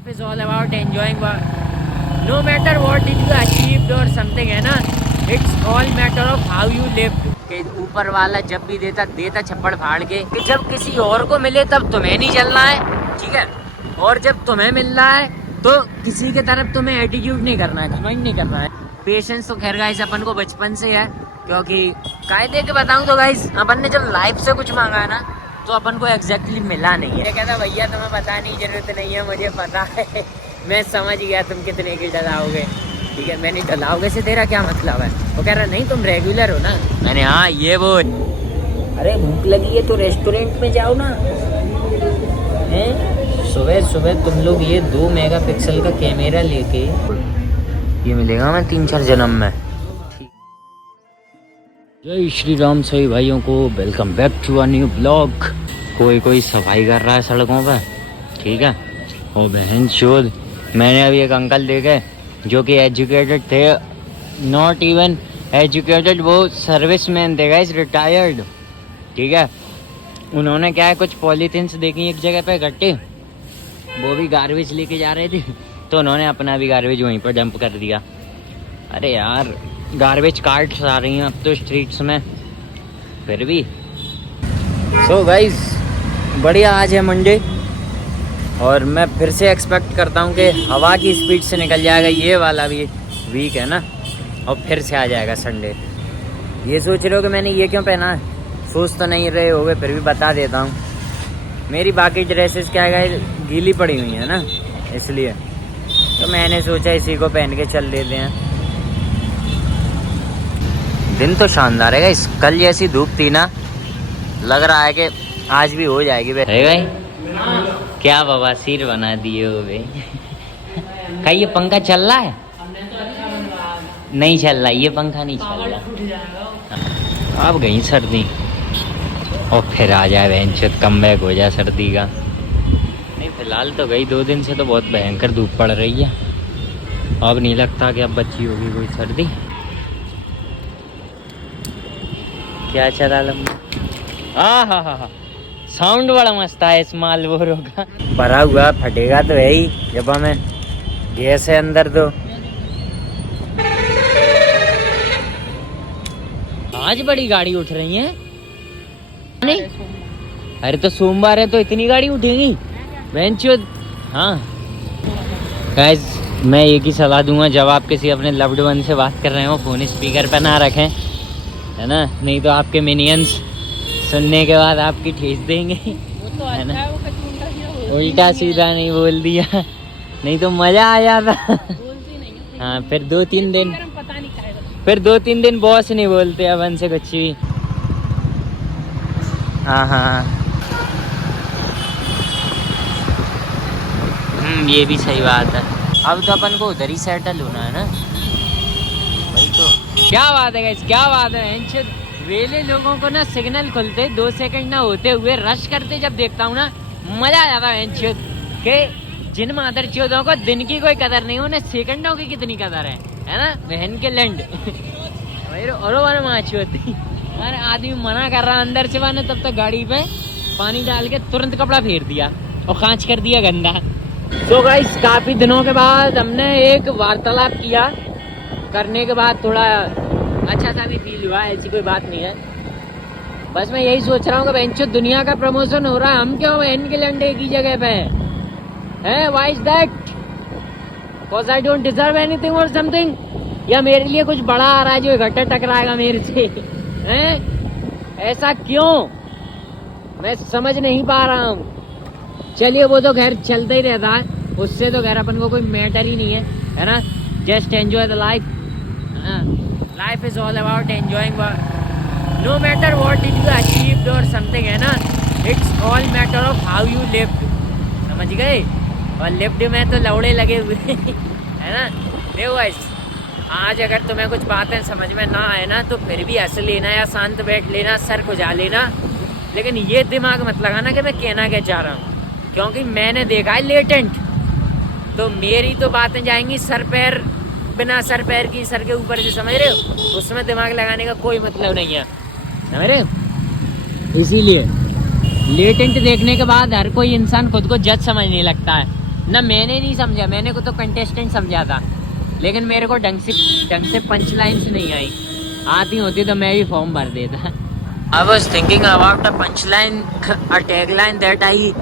Life is all about enjoying no matter what did you achieved or something है ना, it's all matter of how you lived। कि ऊपर वाला जब भी देता छप्पड़ फाड़ के कि जब किसी और को मिले तब तुम्हें नहीं चलना है, ठीक है, और जब तुम्हें मिल रहा है तो किसी के तरफ तुम्हें एटीट्यूड नहीं करना है, घमंड नहीं करना है। पेशेंस तो खैर गाइस अपन को बचपन से है, क्योंकि कायदे के बताऊं तो गाइस अपन ने जब लाइफ से कुछ मांगा है ना तो अपन को एग्जैक्टली मिला नहीं है। कहता भैया तुम्हें बताने की जरूरत नहीं है, मुझे पता है, मैं समझ गया तुम कितने की डलाओगे, ठीक है। मैंने डलाओगे से तेरा क्या मतलब है? वो कह रहा नहीं तुम रेगुलर हो ना। मैंने हाँ ये बोल, अरे भूख लगी है तो रेस्टोरेंट में जाओ ना। सुबह सुबह तुम लोग ये 2 मेगापिक्सल का कैमरा लेके, ये मिलेगा मैं 3-4 जन्म में। जय श्री राम सभी भाइयों को, welcome back to a new blog. कोई सफाई कर रहा है सड़कों पर, ठीक है। ओ बहन चोद, मैंने अभी एक अंकल देखे जो कि एजुकेटेड थे, नॉट इवन एजुकेटेड, वो सर्विसमैन थे गाइस, रिटायर्ड, ठीक है। उन्होंने क्या है कुछ पॉलीथिन्स देखी एक जगह पे इकट्ठी, वो भी गार्बेज लेके जा रहे थे, तो उन्होंने अपना भी गार्बेज वहीं पर डंप कर दिया। अरे यार गार्बेज कार्ट्स आ रही हैं अब तो स्ट्रीट्स में, फिर भी। सो गाइस बढ़िया, आज है मंडे और मैं फिर से एक्सपेक्ट करता हूँ कि हवा की स्पीड से निकल जाएगा ये वाला भी वीक है ना, और फिर से आ जाएगा संडे। ये सोच रहे हो कि मैंने ये क्यों पहना है, सोच तो नहीं रहे होगे, फिर भी बता देता हूँ। मेरी बाकी ड्रेसेस क्या है गीली पड़ी हुई है ना, इसलिए तो मैंने सोचा इसी को पहन के चल लेते हैं। दिन तो शानदार है गाइस, कल जैसी धूप थी ना, लग रहा है कि आज भी हो जाएगी। भाई क्या बवासीर बना दिए हो बे। क्या ये पंखा चल रहा है? नहीं चल रहा, ये पंखा नहीं चल रहा। अब गई सर्दी और फिर आ जाए बेंचत, कम बैक हो जाए सर्दी का। नहीं फिलहाल तो गई, 2 दिन से तो बहुत भयंकर धूप पड़ रही है। अब नहीं लगता कि अब बची होगी कोई सर्दी। क्या चला लंबा, हाँ साउंड बड़ा मस्त है इस मालबोरो का। भरा हुआ फटेगा तो है ही, जब हमें गैस है अंदर तो। आज बड़ी गाड़ी उठ रही है नहीं? अरे तो सोमवार है तो इतनी गाड़ी उठेगी बेंचोद। हाँ गाइस मैं एक ही सलाह दूंगा, जब आप किसी अपने लव्ड वन से बात कर रहे हो फोन स्पीकर पे ना रखें, है ना, नहीं तो आपके मिनियंस सुनने के बाद आपकी ठेस देंगे, तो है ना। उल्टा सीधा नहीं बोल दिया, नहीं तो मजा आ जाता। हाँ फिर 2-3 दिन बॉस नहीं बोलते अपन से कुछ भी। हाँ ये भी सही बात है। अब तो अपन को उधर ही सेटल होना है ना, वही तो। क्या बात है गाइस, क्या बात है। वेले लोगों को ना सिग्नल खुलते 2 सेकंड ना होते हुए रश करते जब देखता हूँ ना, मजा आ जाता है। के जिन मादर चौधों को दिन की कोई कदर नहीं, उन्हें सेकंडों की कितनी कदर है ना, बहन के लैंड। और होती अरे आदमी मना कर रहा अंदर से, मैंने तब तक गाड़ी पे पानी डाल के तुरंत कपड़ा फेर दिया और कांच कर दिया गंदा। तो गाइस काफी दिनों के बाद हमने एक वार्तालाप किया, करने के बाद थोड़ा अच्छा सा भी फील हुआ, ऐसी कोई बात नहीं है। बस मैं यही सोच रहा हूँ कि बेंचो दुनिया का प्रमोशन हो रहा है, हम क्यों बहन के लंडे एक ही जगह पे हैं? Why is that? Because I don't deserve anything और समथिंग, या मेरे लिए कुछ बड़ा आ रहा है जो इकट्ठा टकराएगा मेरे से, हैं? ऐसा क्यों, मैं समझ नहीं पा रहा हूँ। चलिए वो तो खैर चलता ही रहता है, उससे तो खैर अपन को कोई मैटर ही नहीं है ना। Just enjoy the life. Life is all about enjoying no matter what did you achieved और समथिंग, है ना, it's all matter of how you lived, समझ गए। और लिव्ड में तो लौड़े लगे हुए है ना। देखो गाइस, आज अगर तुम्हें कुछ बातें समझ में ना आए ना तो फिर भी हंस लेना या शांत बैठ लेना, सर खुजा लेना, लेकिन ये दिमाग मत लगाना कि मैं कहना क्या चाह रहा हूँ, क्योंकि मैंने देखा है लेटेंट, तो मेरी तो बातें जाएंगी सर पैर, बिना सर पैर की, सर के ऊपर से, समझ रहे हो। उसमें दिमाग लगाने का कोई मतलब नहीं है, समझ रहे हो। इसीलिए लेटेंट देखने के बाद हर कोई इंसान खुद को जज समझने लगता है, ना मैंने नहीं समझा, मैंने को तो कंटेस्टेंट समझा था, लेकिन मेरे को ढंग से पंच लाइन्स नहीं आई। आती होती तो मैं भी फॉर्म भर देता। I was thinking about a punchline, a tagline that I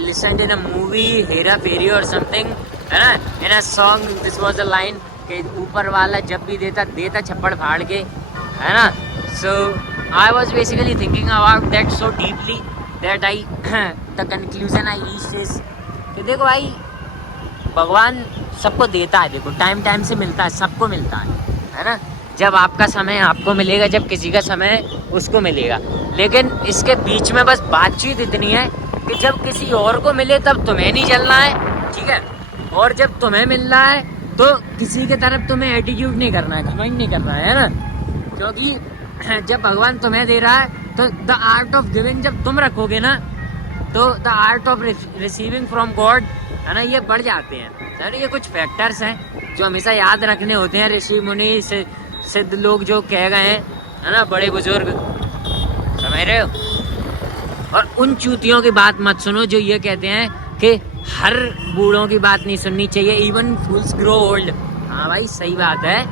listened in a movie, Hera Fairy or something, है ना? In a song, this was a line कि ऊपर वाला जब भी देता छप्पड़ फाड़ के, है ना? So I was basically thinking about that so deeply that the conclusion I reached is कि देखो भाई, भगवान सबको देता है, देखो टाइम से मिलता है, सबको मिलता है ना? जब आपका समय आपको मिलेगा, जब किसी का समय उसको मिलेगा, लेकिन इसके बीच में बस बातचीत इतनी है कि जब किसी और को मिले तब तुम्हें नहीं चलना है, ठीक है? और जब तुम्हें मिल रहा है तो किसी की तरफ तुम्हें एटीट्यूड नहीं करना है, कमेंट नहीं करना है ना? क्योंकि जब भगवान तुम्हें दे रहा है तो द आर्ट ऑफ गिविंग जब तुम रखोगे ना, तो the art of receiving from God, है ना, ये बढ़ जाते हैं। सर ये कुछ फैक्टर्स हैं जो हमेशा याद रखने होते हैं। ऋषि मुनि सिद्ध लोग जो कह गए हैं, है ना, बड़े बुजुर्ग, समझ रहे हो? और उन चूतियों की बात मत सुनो जो ये कहते हैं कि हर बूढ़ों की बात नहीं सुननी चाहिए, इवन फूल्स ग्रो ओल्ड। हाँ भाई सही बात है,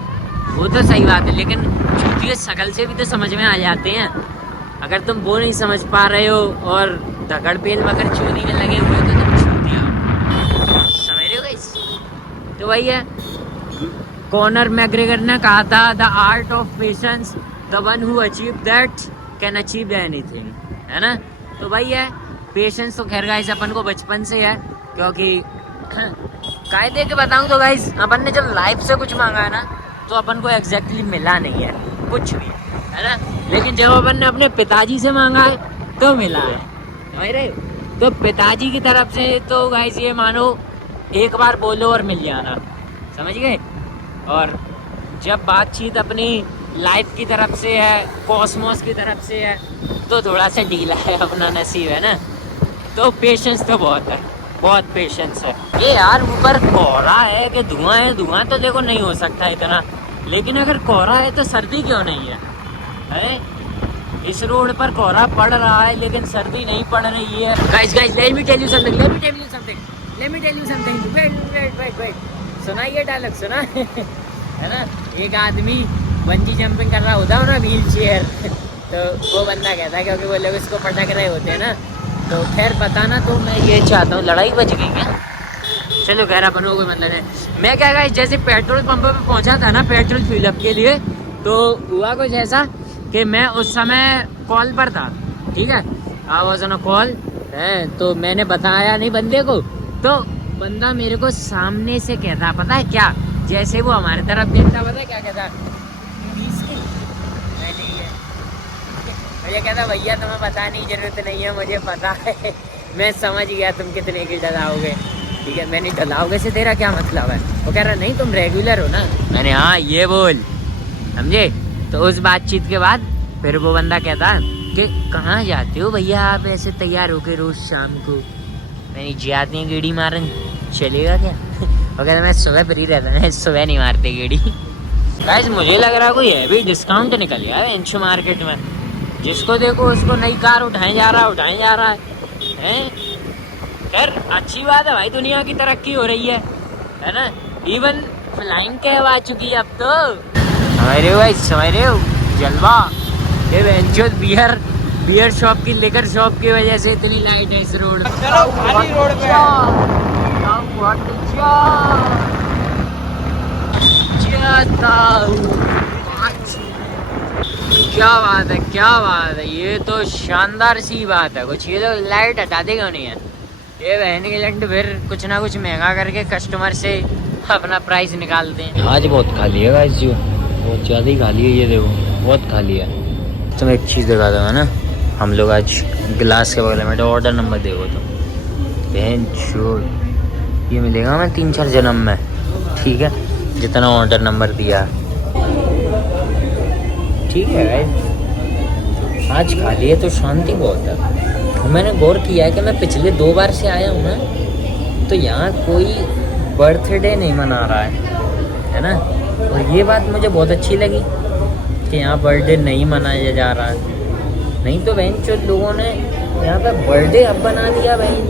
वो तो सही बात है, लेकिन चूतिए शकल से भी तो समझ में आ जाते हैं। अगर तुम वो नहीं समझ पा रहे हो और धकड़ पेल मकर चूनी में लगे हुए तो तुम चूतिया हो, समझ रहे हो गाइस? तो वही है, कॉनर मैग्रेगर ने कहा था, the art of patience, the one who achieve that can achieve anything, है ना? तो वही है, पेशेंस तो खैर गाइस अपन को बचपन से है, क्योंकि कायदे के बताऊं तो गाइस अपन ने जब लाइफ से कुछ मांगा है ना, तो अपन को एग्जैक्टली मिला नहीं है कुछ भी, है ना? लेकिन जब अपन ने अपने पिताजी से मांगा है तो मिला है, समझ रहे हो? तो पिताजी की तरफ से तो गाइस ये मानो एक बार बोलो और मिल जाना, समझ गए? और जब बातचीत अपनी लाइफ की तरफ से है, कॉस्मोस की तरफ से है, तो थोड़ा सा ढीला है अपना नसीब, है ना? तो पेशेंस तो बहुत है, बहुत पेशेंस है। ये यार ऊपर कोहरा है कि धुआं है, धुआं तो देखो नहीं हो सकता इतना, लेकिन अगर कोहरा है तो सर्दी क्यों नहीं है? इस रोड पर कोहरा पड़ रहा है लेकिन सर्दी नहीं पड़ रही है। Guys let me tell you something, wait, सुनाइए डायलॉग, सुना है ना? एक आदमी बंजी जंपिंग कर रहा होता है ना, व्हील चेयर, तो वो बंदा कहता है, क्योंकि वो लोग इसको पटक रहे होते हैं ना, तो खैर बताना तो मैं ये चाहता हूँ, लड़ाई बच गई क्या? चलो खैर अपन को कोई मतलब है। मैं क्या गाइस, जैसे पेट्रोल पंप पे पहुंचा था ना पेट्रोल फिलअप के लिए, तो हुआ कुछ ऐसा कि मैं उस समय कॉल पर था, ठीक है, I was on a call, तो मैंने बताया नहीं बंदे को, तो बंदा मेरे को सामने से कहता, पता है क्या, जैसे वो हमारी तरफ देखता, पता है क्या कहता, मुझे कहता भैया तुम्हें पता नहीं, जरूरत नहीं है, मुझे पता है, मैं समझ गया तुम कितने की डलाओगे, ठीक है? मैंने डलाओगे से तेरा क्या मतलब है? वो कह रहा नहीं तुम रेगुलर हो ना, मैंने हाँ ये बोल, समझे? तो उस बातचीत के बाद फिर वो बंदा कहता कि कहाँ जाते हो भैया आप ऐसे तैयार होके रोज शाम को? मैंने जाते हैं गेड़ी मारन, चलेगा क्या? वो कहता मैं सुबह फ्री रहता है, सुबह नहीं मारते गेड़ी। गाइस मुझे लग रहा है कोई हैवी डिस्काउंट निकल गया है इंशो मार्केट में, जिसको देखो उसको नई कार उठाए जा रहा है। खैर अच्छी बात है भाई, दुनिया की तरक्की हो रही है ना? इवन फ्लाइंग कैब आ चुकी है अब तो, समझ रहे हो भाई, समझ रहे हो? जलवा, ये वेंचर बियर शॉप की, लिकर शॉप की वजह से इतनी लाइट है इस रोड पे। क्या बात है, ये तो शानदार सी बात है। कुछ ये तो लाइट हटा दे क्यों नहीं है? ये बहन के लंड फिर कुछ ना कुछ महंगा करके कस्टमर से अपना प्राइस निकालते हैं। आज बहुत खाली है गाइस, जो बहुत ज़्यादा ही खाली है, ये देखो बहुत खाली है। तुम एक चीज़ दिखा दो, है ना, हम लोग आज गिलास के बगल में ऑर्डर नंबर देखो तो बहन छोड़, ये मिलेगा मैं 3-4 जन्म में, ठीक है, जितना ऑर्डर नंबर दिया, ठीक है गाइस। आज खाली है तो शांति बहुत है। मैंने गौर किया है कि मैं पिछले 2 बार से आया हूँ ना, तो यहाँ कोई बर्थडे नहीं मना रहा है ना? और ये बात मुझे बहुत अच्छी लगी कि यहाँ बर्थडे नहीं मनाया जा रहा है। नहीं तो बहन चो लोगों ने यहाँ पे बर्थडे अब बना दिया बहन,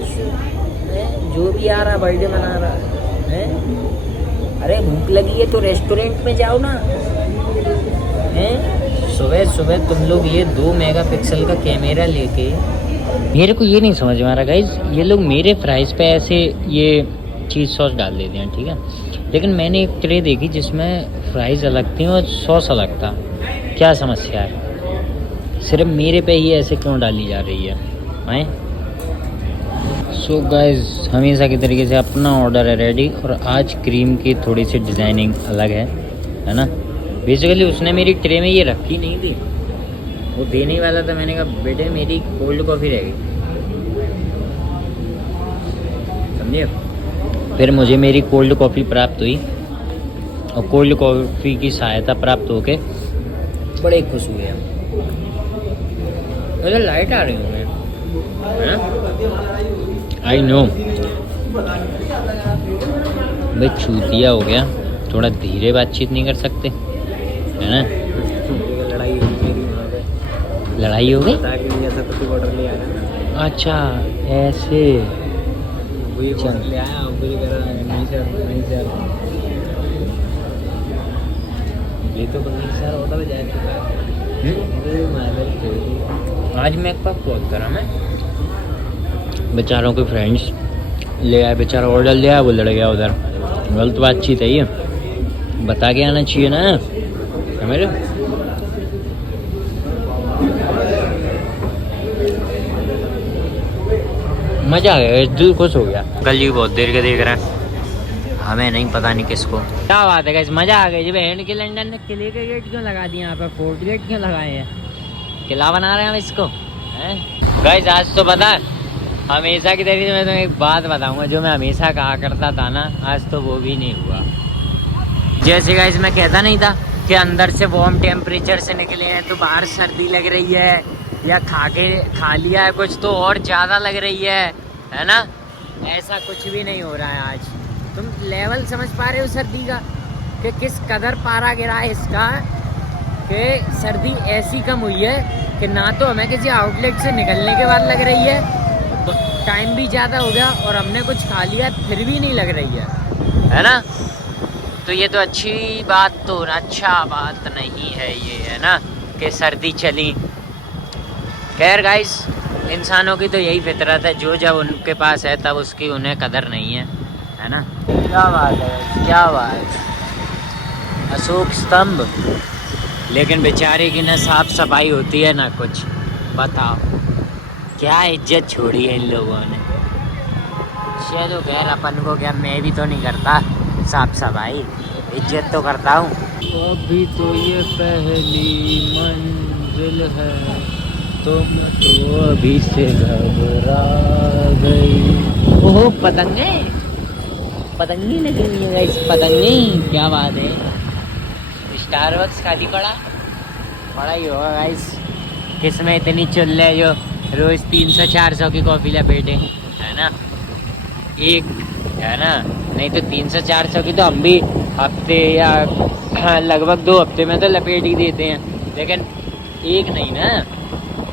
जो भी आ रहा बर्थडे मना रहा है। अरे भूख लगी है तो रेस्टोरेंट में जाओ ना। हैं सुबह सुबह तुम लोग ये 2 मेगापिक्सल का कैमरा लेके। मेरे को ये नहीं समझ में आ रहा गाइज, ये लोग मेरे फ्राइज पे ऐसे ये चीज़ सॉस डाल देते हैं, ठीक है, लेकिन मैंने एक ट्रे देखी जिसमें फ्राइज अलग थी और सॉस अलग था। क्या समस्या है? सिर्फ मेरे पे ही ऐसे क्यों डाली जा रही है? सो गाइज हमेशा की तरीके से अपना ऑर्डर है रेडी, और आज क्रीम की थोड़ी सी डिज़ाइनिंग अलग है ना। बेसिकली उसने मेरी ट्रे में ये रखी नहीं थी, वो देने ही वाला था। मैंने कहा बेटे मेरी कोल्ड कॉफ़ी रह गई, समझिए। फिर मुझे मेरी कोल्ड कॉफ़ी प्राप्त हुई, और कोल्ड कॉफ़ी की सहायता प्राप्त होके बड़े खुश हुए हम। मुझे लाइट आ रही हूँ मैं, आई नो भाई चूतिया हो गया, थोड़ा धीरे बातचीत नहीं कर सकते, है ना? लड़ाई हो गई? अच्छा ऐसे ये तो आज मैं कब कॉल करा मैं, बेचारों के फ्रेंड्स ले आए, बेचारा ऑर्डर ले आया, वो लड़ गया उधर। गलत बातचीत है ये, बता के आना चाहिए ना मेरे। मजा आ गया, दिल खुश हो गया। कल ही बहुत देर के देख रहे हैं, हमें नहीं पता नहीं किसको। क्या बात है गाइस, मजा आ गया जी। बहन के लंदन ने किले के गेट क्यों लगा दिए यहाँ पे, फोर्ट गेट क्यों लगाए हैं? किला बना रहे हैं हम इसको, हैं गाइस। आज तो पता है हमेशा की तरीके से मैं तुम्हें एक बात बताऊंगा जो मैं हमेशा कहा करता था ना, आज तो वो भी नहीं हुआ। जैसे गाइस मैं कहता नहीं था कि अंदर से वार्म टेम्परेचर से निकले हैं तो बाहर सर्दी लग रही है, या खा लिया है कुछ तो और ज़्यादा लग रही है ना? ऐसा कुछ भी नहीं हो रहा है आज। तुम लेवल समझ पा रहे हो सर्दी का, कि किस कदर पारा गिरा है इसका, कि सर्दी ऐसी कम हुई है कि ना तो हमें किसी आउटलेट से निकलने के बाद लग रही है, टाइम भी ज़्यादा हो गया और हमने कुछ खा लिया फिर भी नहीं लग रही है ना? तो ये तो अच्छी बात तो अच्छा बात नहीं है ये, है ना, कि सर्दी चली। खैर गाइस इंसानों की तो यही फितरत है, जो जब उनके पास है तब उसकी उन्हें कदर नहीं है ना? क्या बात है, क्या बात। अशोक स्तंभ, लेकिन बेचारे की ना साफ सफाई होती है ना कुछ। बताओ क्या इज्जत छोड़ी है इन लोगों ने। चलो खैर अपन को क्या, मैं भी तो नहीं करता साफ सफाई, इज्जत तो करता हूँ। अभी तो ये पहली मंजिल है, तुम तो अभी से घबरा गई। ओहो पतंगे, पतंगी लगी हुई है इस पतंगी, क्या बात है। स्टारबक्स खाली पड़ा ही होगा गाइस, किसमें इतनी चुल है जो रोज 300-400 की कॉफी लपेटे, है ना? एक है ना, नहीं तो 300-400 की तो हम भी हफ्ते या लगभग 2 हफ्ते में तो लपेट ही देते हैं, लेकिन एक नहीं ना।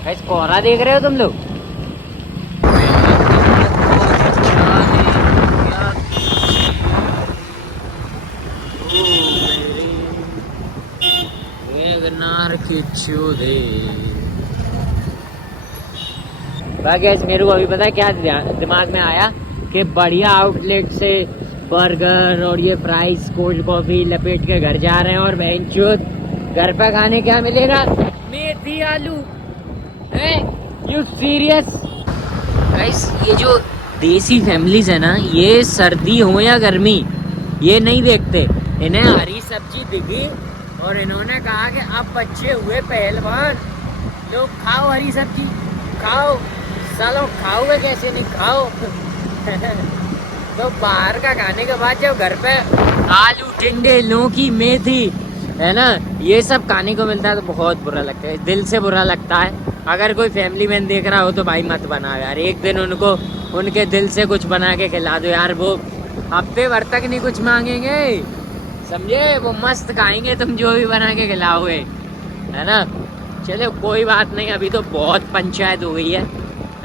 गाइस कोहरा देख रहे हो तुम लोग? बाकी आज मेरे को अभी पता है क्या दिमाग में आया, कि बढ़िया आउटलेट से बर्गर और ये फ्राइज कोल्ड कॉफी लपेट के घर जा रहे हैं, और बहनचोद घर पे खाने क्या मिलेगा? मेथी आलू। है यू सीरियस? गाइस ये जो देसी फैमिलीज है ना, ये सर्दी हो या गर्मी ये नहीं देखते, इन्हें हरी सब्जी दिखी और इन्होंने कहा कि अब बच्चे हुए पहलवान, लोग खाओ हरी सब्जी खाओ, सालों खाओगे कैसे नहीं खाओ। तो बाहर का खाने के बाद जब घर पे आलू टिंडे लौकी मेथी है ना, ये सब खाने को मिलता है तो बहुत बुरा लगता है, दिल से बुरा लगता है। अगर कोई फैमिली मैन देख रहा हो तो भाई मत बनाओ यार, एक दिन उनको उनके दिल से कुछ बना के खिला दो यार, वो हफ्ते भर तक नहीं कुछ मांगेंगे, समझे? वो मस्त खाएंगे तुम जो भी बना के खिलाओगे, है ना? चलो कोई बात नहीं, अभी तो बहुत पंचायत हो गई है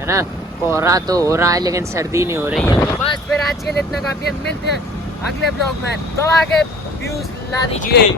ना? कोहरा तो हो रहा है लेकिन सर्दी नहीं हो रही है। तो बस फिर आज के लिए इतना काफी है, मिलते हैं अगले ब्लॉग में। तो आगे व्यूज ला दीजिए।